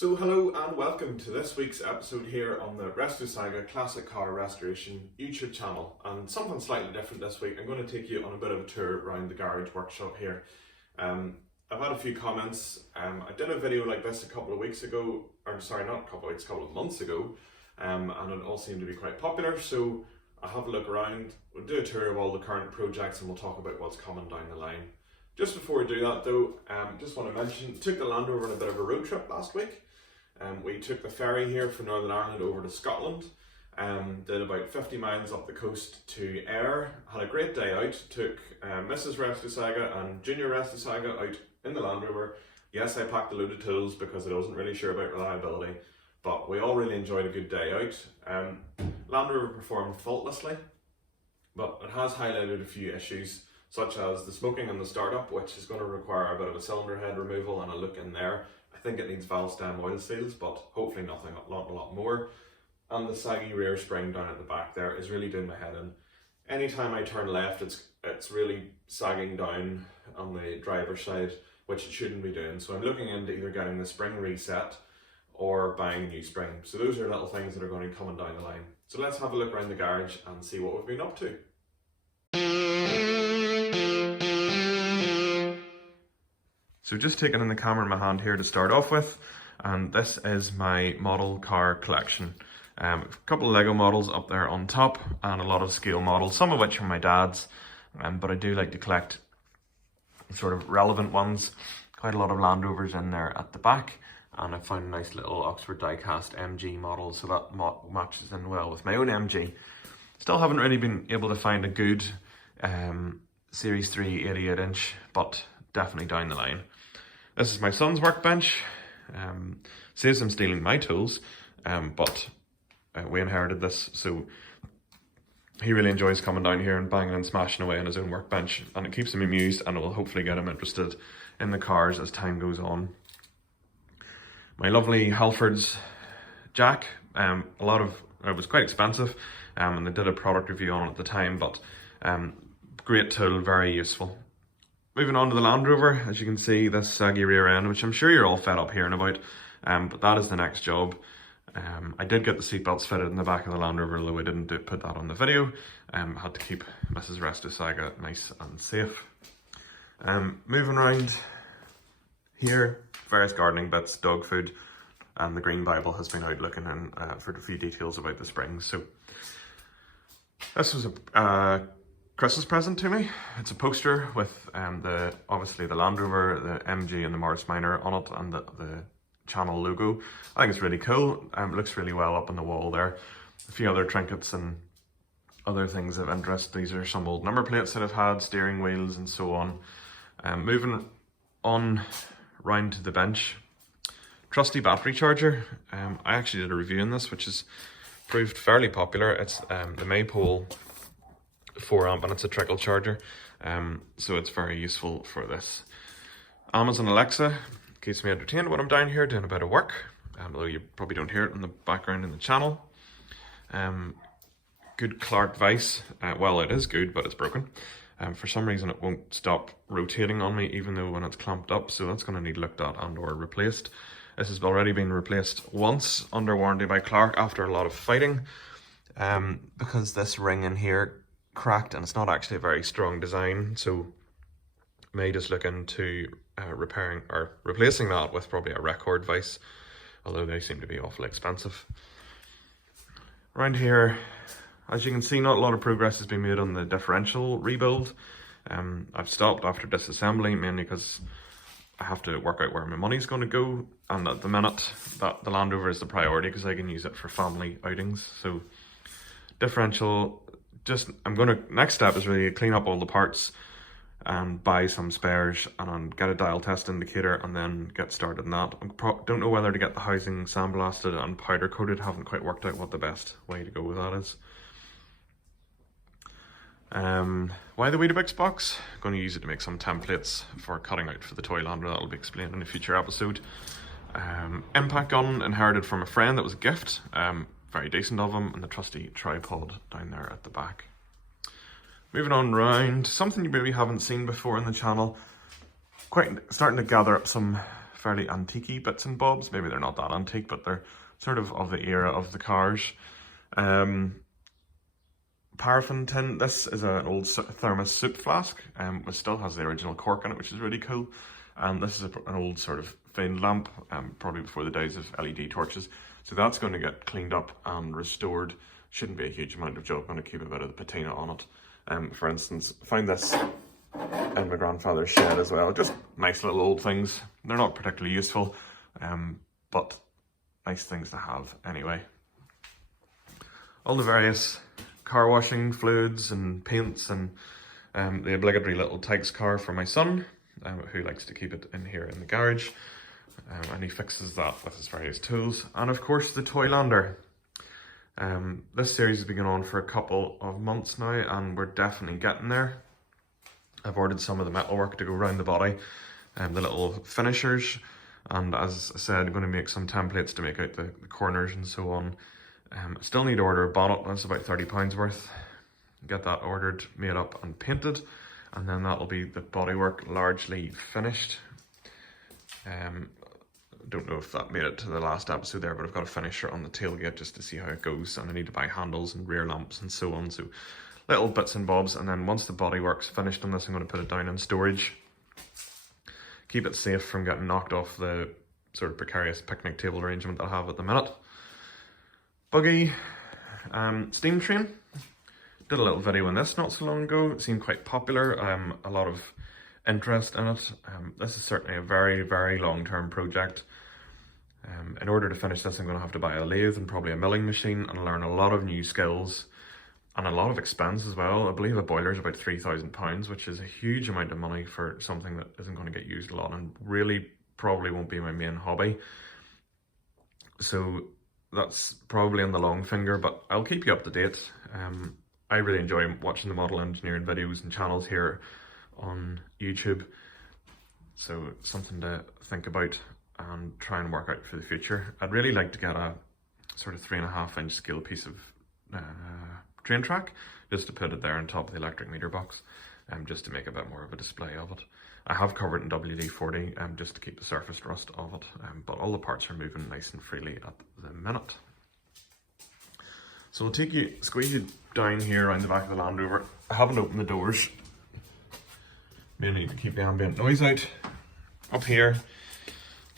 So hello and welcome to this week's episode here on the Restosaga Classic Car Restoration YouTube channel, and something slightly different this week. I'm going to take you on a bit of a tour around the garage workshop here. I've had a few comments. I did a video like this a couple of weeks ago, or sorry, not a couple of weeks, a couple of months ago, and it all seemed to be quite popular, so I'll have a look around, we'll do a tour of all the current projects and we'll talk about what's coming down the line. Just before we do that though, just want to mention, took the Land Rover on a bit of a road trip last week. We took the ferry here from Northern Ireland over to Scotland, did about 50 miles up the coast to Ayr, had a great day out, took Mrs. Restosaga and Junior Restosaga out in the Land Rover. Yes, I packed a load of tools because I wasn't really sure about reliability, but we all really enjoyed a good day out. Land Rover performed faultlessly, but it has highlighted a few issues, such as the smoking and the startup, which is going to require a bit of a cylinder head removal and a look in there. I think it needs valve stem oil seals, but hopefully nothing a lot more. And the saggy rear spring down at the back there is really doing my head in. Anytime I turn left, it's really sagging down on the driver's side, which it shouldn't be doing. So I'm looking into either getting the spring reset or buying a new spring. So those are little things that are going to be coming down the line. So let's have a look around the garage and see what we've been up to. So just taking in the camera in my hand here to start off with, and this is my model car collection. A couple of Lego models up there on top and a lot of scale models, some of which are my dad's, but I do like to collect sort of relevant ones. Quite a lot of Land Rovers in there at the back, and I found a nice little Oxford die-cast MG model, so that matches in well with my own MG. Still haven't really been able to find a good Series 3 88-inch, but definitely down the line. This is my son's workbench. Says I'm stealing my tools, but we inherited this, so he really enjoys coming down here and banging and smashing away on his own workbench, and it keeps him amused and it will hopefully get him interested in the cars as time goes on. My lovely Halfords jack, it was quite expensive, and they did a product review on it at the time, but great tool, very useful. Moving on to the Land Rover, as you can see, this saggy rear end, which I'm sure you're all fed up hearing about, but that is the next job. I did get the seatbelts fitted in the back of the Land Rover, although I didn't put that on the video. Had to keep Mrs. Restosaga nice and safe. Moving around here, various gardening bits, dog food, and the Green Bible has been out looking in for a few details about the springs. So this was a Christmas present to me. It's a poster with obviously the Land Rover, the MG and the Morris Minor on it, and the channel logo. I think it's really cool. It looks really well up on the wall there. A few other trinkets and other things of interest. These are some old number plates that I've had, steering wheels and so on. Moving on round to the bench. Trusty battery charger. I actually did a review on this, which has proved fairly popular. It's the Maypole 4 amp, and it's a trickle charger, so it's very useful for this. Amazon Alexa keeps me entertained when I'm down here doing a bit of work, although you probably don't hear it in the background in the channel. Good Clark vise. Well, it is good, but it's broken. For some reason it won't stop rotating on me even though when it's clamped up, so that's going to need looked at and or replaced. This has already been replaced once under warranty by Clark after a lot of fighting, because this ring in here cracked and it's not actually a very strong design, so may just look into repairing or replacing that with probably a record vise, although they seem to be awfully expensive. Around here, as you can see, not a lot of progress has been made on the differential rebuild. I've stopped after disassembly, mainly because I have to work out where my money's going to go, and at the minute that the Land Rover is the priority because I can use it for family outings. So differential, next step is really clean up all the parts and buy some spares and get a dial test indicator and then get started on that. I don't know whether to get the housing sandblasted and powder coated. Haven't quite worked out what the best way to go with that is. Why the Weetabix box? I'm going to use it to make some templates for cutting out for the Toylander. That will be explained in a future episode. Impact gun inherited from a friend. That was a gift. Very decent of him, and the trusty tripod down there at the back. Moving on round, something you maybe haven't seen before in the channel. Starting to gather up some fairly antique-y bits and bobs. Maybe they're not that antique, but they're sort of the era of the cars. Paraffin tin. This is an old thermos soup flask, which still has the original cork in it, which is really cool. And this is an old sort of find lamp, probably before the days of LED torches. So that's going to get cleaned up and restored. Shouldn't be a huge amount of job. I'm going to keep a bit of the patina on it. For instance, found this in my grandfather's shed as well. Just nice little old things. They're not particularly useful, but nice things to have anyway. All the various car washing fluids and paints, and the obligatory little Tykes car for my son, who likes to keep it in here in the garage, and he fixes that with his various tools. And of course the Toylander. This series has been going on for a couple of months now, and we're definitely getting there. I've ordered some of the metalwork to go around the body, the little finishers, and as I said, I'm going to make some templates to make out the corners and so on. I still need to order a bonnet. That's about £30 worth. Get that ordered, made up and painted, and then that'll be the bodywork largely finished. Don't know if that made it to the last episode there, but I've got a finisher on the tailgate just to see how it goes, and I need to buy handles and rear lamps and so on, so little bits and bobs. And then once the bodywork's finished on this, I'm going to put it down in storage, keep it safe from getting knocked off the sort of precarious picnic table arrangement that I have at the minute. Buggy, steam train. Did a little video on this not so long ago. It seemed quite popular, a lot of interest in it. This is certainly a very, very long-term project. In order to finish this, I'm going to have to buy a lathe and probably a milling machine and learn a lot of new skills and a lot of expense as well. I believe a boiler is about £3,000, which is a huge amount of money for something that isn't going to get used a lot and really probably won't be my main hobby. So that's probably on the long finger, but I'll keep you up to date. I really enjoy watching the model engineering videos and channels here on YouTube. So something to think about and try and work out for the future. I'd really like to get a sort of 3.5-inch scale piece of train track, just to put it there on top of the electric meter box, just to make a bit more of a display of it. I have covered it in WD-40 just to keep the surface rust of it, but all the parts are moving nice and freely at the minute. So we'll squeeze you down here around the back of the Land Rover. I haven't opened the doors, mainly to keep the ambient noise out. Up here,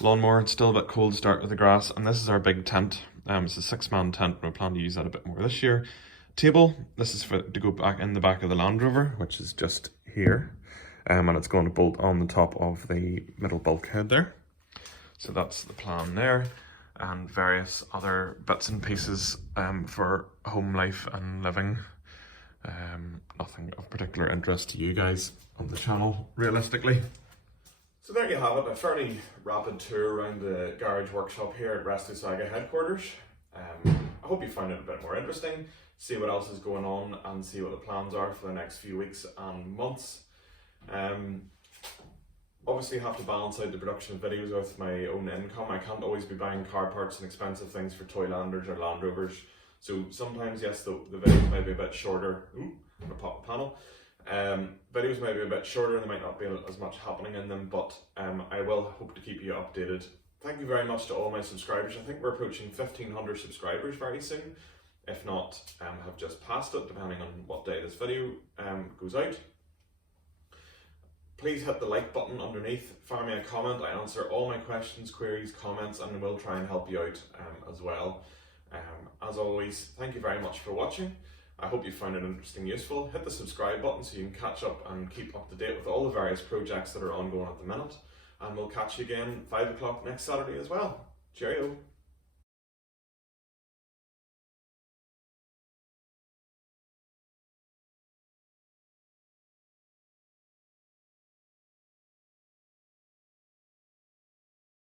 lawnmower. It's still a bit cold to start with the grass, and this is our big tent. It's a 6-man tent, and we plan to use that a bit more this year. Table. This is to go back in the back of the Land Rover, which is just here. And it's going to bolt on the top of the middle bulkhead there. So that's the plan there, and various other bits and pieces for home life and living. Nothing of particular interest to you guys on the channel, realistically. So there you have it, a fairly rapid tour around the garage workshop here at Restosaga headquarters. I hope you found it a bit more interesting, see what else is going on and see what the plans are for the next few weeks and months. Obviously have to balance out the production of videos with my own income. I can't always be buying car parts and expensive things for Toylanders or Land Rovers. So sometimes, yes, the videos might be a bit shorter. Ooh, I'm gonna pop the panel. Videos might be a bit shorter and there might not be as much happening in them, but I will hope to keep you updated. Thank you very much to all my subscribers. I think we're approaching 1,500 subscribers very soon. If not, have just passed it, depending on what day this video goes out. Please hit the like button underneath, fire me a comment. I answer all my questions, queries, comments, and will try and help you out as well. As always, thank you very much for watching. I hope you found it interesting, useful. Hit the subscribe button so you can catch up and keep up to date with all the various projects that are ongoing at the minute. And we'll catch you again 5 o'clock next Saturday as well. Cheerio.